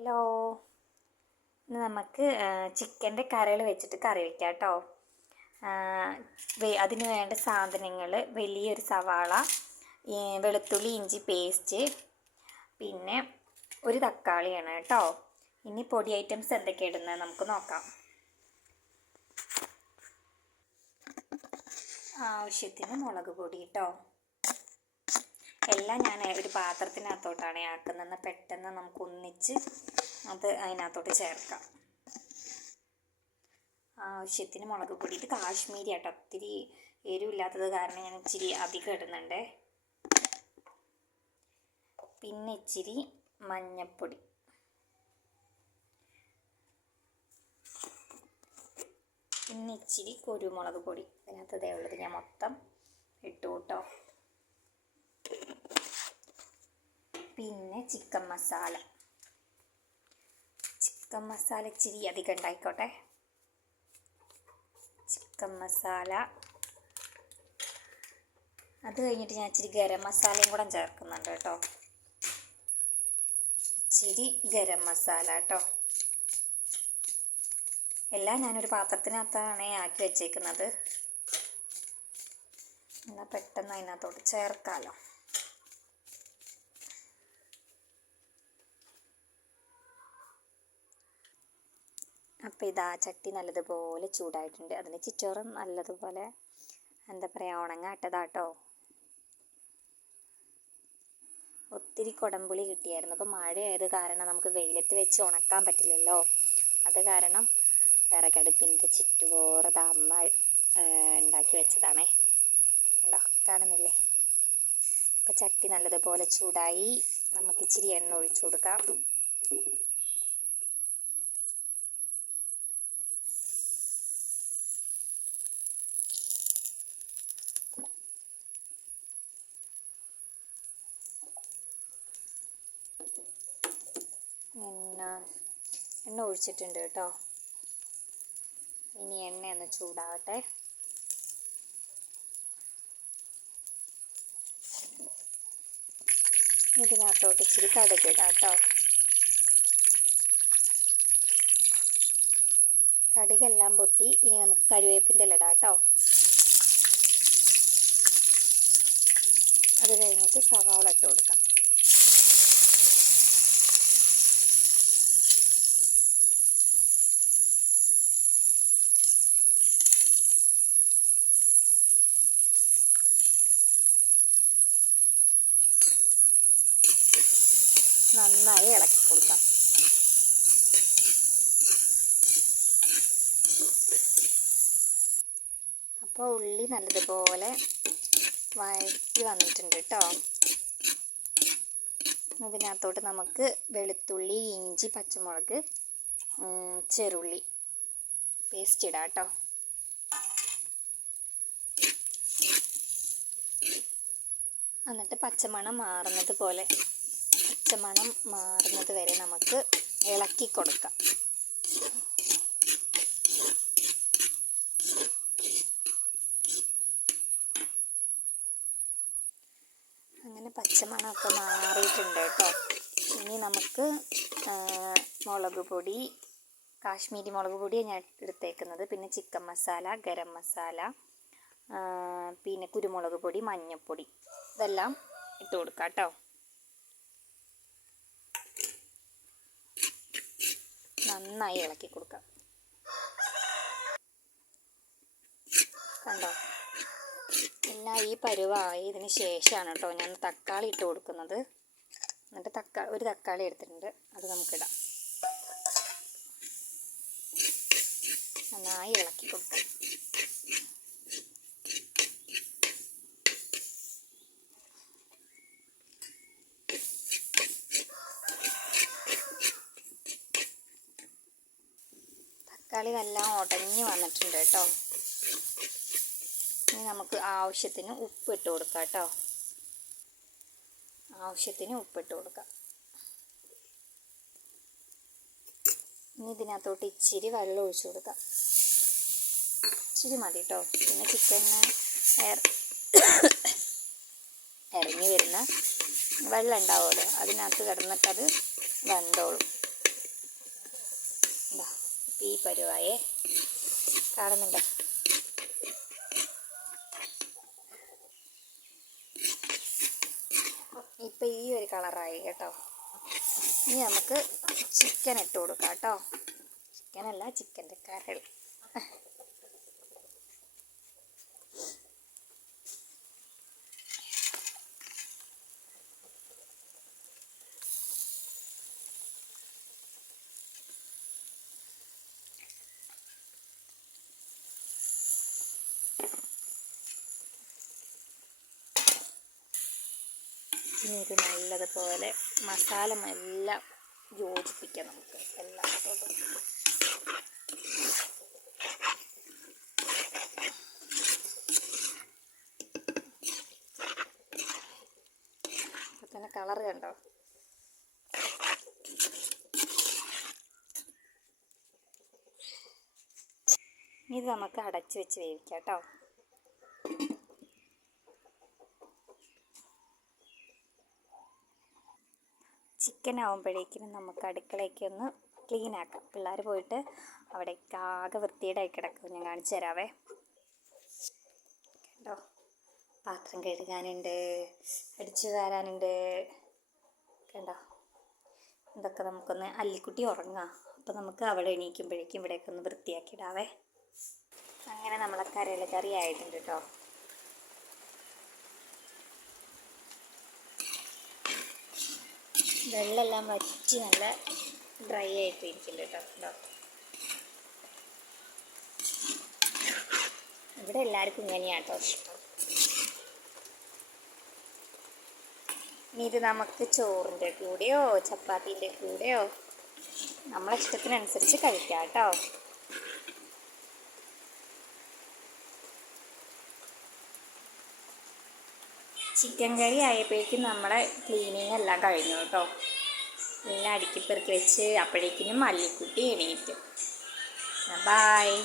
Hello. ഇന്ന് നമുക്ക് ചിക്കന്റെ കറികൾ വെച്ചിട്ട് കറി വയ്ക്കാം കേട്ടോ അതിന് വേണ്ട സാധനങ്ങൾ വലിയൊരു സവാള വെളുത്തുള്ളി ഇഞ്ചി പേസ്റ്റ് പിന്നെ ഒരു തക്കാളിയാണ് കേട്ടോ. ഇനി പൊടി ഐറ്റംസ് എന്തൊക്കെ ഇടുന്നത് നമുക്ക് നോക്കാം. ആവശ്യത്തിന് മുളക് പൊടി കേട്ടോ. എല്ലാം ഞാൻ ഒരു പാത്രത്തിനകത്തോട്ടാണ് ആക്കുന്നത് പെട്ടെന്ന് നമുക്ക് ഒന്നിച്ച് അത് അതിനകത്തോട്ട് ചേർക്കാം. ആവശ്യത്തിന് മുളക് പൊടി. ഇത് കാശ്മീരി ആട്ടോ ഒത്തിരി എരിവില്ലാത്തത് കാരണം ഞാൻ ഇച്ചിരി അധികം ഇടുന്നുണ്ട്. പിന്നെ ഇച്ചിരി മഞ്ഞൾപ്പൊടി പിന്നെ ഇച്ചിരി കുരുമുളക് പൊടി. അതിനകത്ത് ഇതേ ഉള്ളത് ഞാൻ മൊത്തം ഇട്ടു കേട്ടോ. പിന്നെ ചിക്കൻ മസാല. ചിക്കൻ മസാല ഇച്ചിരി അധികം ഉണ്ടായിക്കോട്ടെ. ചിക്കൻ മസാല. അത് കഴിഞ്ഞിട്ട് ഞാൻ ഇച്ചിരി ഗരം മസാലയും കൂടെ ചേർക്കുന്നുണ്ട് കേട്ടോ. ഇച്ചിരി ഗരം മസാല കേട്ടോ. എല്ലാം ഞാനൊരു പാത്രത്തിനകത്താണ് ആക്കി വെച്ചേക്കുന്നത്. എന്നാൽ പെട്ടെന്ന് അതിനകത്തോട്ട് ചേർക്കാമല്ലോ അപ്പോൾ ഇതാ ചട്ടി നല്ലതുപോലെ ചൂടായിട്ടുണ്ട്. അതിന് ചിറ്റോറും നല്ലതുപോലെ എന്താ പറയുക ഉണങ്ങാട്ടതാട്ടോ. ഒത്തിരി കുടംപുളി കിട്ടിയായിരുന്നു. അപ്പോൾ മഴയായത് കാരണം നമുക്ക് വെയിലത്ത് വെച്ച് ഉണക്കാൻ പറ്റില്ലല്ലോ. അത് കാരണം വിറകടുപ്പിന്റെ ചുറ്റുപോറത് അമ്മ ഉണ്ടാക്കി വെച്ചതാണേ. ഉണ്ടോ കാണുന്നില്ലേ? അപ്പോൾ ചട്ടി നല്ലതുപോലെ ചൂടായി. നമുക്ക് ഇച്ചിരി എണ്ണ ഒഴിച്ചു കൊടുക്കാം. എണ്ണ എണ്ണ ഒഴിച്ചിട്ടുണ്ട് കേട്ടോ. ഇനി എണ്ണ ഒന്ന് ചൂടാവട്ടെ. ഇതിനകത്തോട്ട് ഇച്ചിരി കടുക് ഇടാം കേട്ടോ. കടുകെല്ലാം പൊട്ടി. ഇനി നമുക്ക് കരുവേപ്പിന്റെ ഇല ഇടാം കേട്ടോ. അത് കഴിഞ്ഞിട്ട് സവാള ഇട്ട് കൊടുക്കാം. നന്നായി ഇളക്കി കൊടുക്കാം. അപ്പോൾ ഉള്ളി നല്ലതുപോലെ വഴറ്റി വന്നിട്ടുണ്ട് കേട്ടോ. അതിനകത്തോട്ട് നമുക്ക് വെളുത്തുള്ളി ഇഞ്ചി പച്ചമുളക് ചെറുള്ളി പേസ്റ്റ് ഇടാം കേട്ടോ. എന്നിട്ട് പച്ചമണം മാറുന്നത് പോലെ പച്ചമണം മാറുന്നത് വരെ നമുക്ക് ഇളക്കി കൊടുക്കാം. അങ്ങനെ പച്ചമണമൊക്കെ മാറിയിട്ടുണ്ട് കേട്ടോ. ഇനി നമുക്ക് മുളക് പൊടി കാശ്മീരി മുളക് പൊടിയാണ് ഞാൻ എടുത്തേക്കുന്നത്. പിന്നെ ചിക്കൻ മസാല ഗരം മസാല പിന്നെ കുരുമുളക് പൊടി മഞ്ഞൾപ്പൊടി ഇതെല്ലാം ഇട്ട് കൊടുക്കാം കേട്ടോ. നന്നായി ഇളക്കി കൊടുക്കാം. കണ്ടോ? എല്ലാം ഈ പരുവായി ഇതിന് ശേഷമാണ് കേട്ടോ ഞാൻ തക്കാളി ഇട്ട് കൊടുക്കുന്നത്. എന്നിട്ട് തക്കാളി ഒരു തക്കാളി എടുത്തിട്ടുണ്ട്. അത് നമുക്കിടാം. നന്നായി ഇളക്കി കൊടുക്കാം. തക്കാളി നല്ല ഉടഞ്ഞ് വന്നിട്ടുണ്ട് കേട്ടോ. ഇനി നമുക്ക് ആവശ്യത്തിന് ഉപ്പ് ഉപ്പിട്ട് കൊടുക്കാം കേട്ടോ. ആവശ്യത്തിന് ഉപ്പിട്ട് കൊടുക്കാം. ഇനി ഇതിനകത്തോട്ട് ഇച്ചിരി വെള്ളം ഒഴിച്ചു കൊടുക്കാം. ഇച്ചിരി മതി കേട്ടോ. പിന്നെ ചിക്കന് ഇറങ്ങി വരുന്ന വെള്ളം ഉണ്ടാവുമല്ലോ. അതിനകത്ത് കിടന്നിട്ടത് വെന്തോളും. പരുവായേ കാണുന്നുണ്ടോ. ഇപ്പം ഈ ഒരു കളറായി കേട്ടോ. ഇനി നമുക്ക് ചിക്കൻ ഇട്ട് കൊടുക്കാം കേട്ടോ. ചിക്കനല്ല ചിക്കന്റെ കരൾ ഇനി ഇത് നല്ലതുപോലെ മസാല എല്ലാം യോജിപ്പിക്കാം നമുക്ക്. ഇപ്പൊ തന്നെ കളർ കണ്ടോ? ഇത് നമുക്ക് അടച്ചു വെച്ച് വേവിക്കാം കേട്ടോ. ചിക്കൻ ആകുമ്പോഴേക്കും നമുക്ക് അടുക്കളയ്ക്ക് ഒന്ന് ക്ലീൻ ആക്കാം. പിള്ളേർ പോയിട്ട് അവിടെ ആകെ വൃത്തിയേടായി കിടക്കും. ഞാൻ കാണിച്ചു തരാവേ. കേട്ടോ പാത്രം കഴുകാനുണ്ട് അടിച്ചു തരാനുണ്ട് കണ്ടോ? ഇതൊക്കെ നമുക്കൊന്ന് അല്ലിക്കുട്ടി ഉറങ്ങാം. അപ്പോൾ നമുക്ക് അവിടെ എണീക്കുമ്പോഴേക്കും ഇവിടെയൊക്കെ ഒന്ന് വൃത്തിയാക്കിയിടാവേ അങ്ങനെ നമ്മളെ കരയിലെ കറി ആയിട്ടുണ്ട് കേട്ടോ. വെള്ളമെല്ലാം വറ്റി നല്ല ഡ്രൈ ആയിട്ട് കേട്ടോ. കേട്ടോ ഇവിടെ എല്ലാവർക്കും ഇങ്ങനെയാണ് ഇഷ്ടം. ഇനി ഇത് നമുക്ക് ചോറിന്റെ കൂടെയോ ചപ്പാത്തിന്റെ കൂടെയോ നമ്മളെ ഇഷ്ടത്തിനനുസരിച്ച് കഴിക്കാം കേട്ടോ. ചിക്കൻ കറി ആയപ്പോഴേക്കും നമ്മളെ ക്ലീനിങ് എല്ലാം കഴിഞ്ഞു കേട്ടോ. എല്ലാം അടുക്കിപ്പെറുക്കി വെച്ച് അപ്പോഴേക്കിനും മല്ലിക്കുട്ടി എണീറ്റും. ബായ്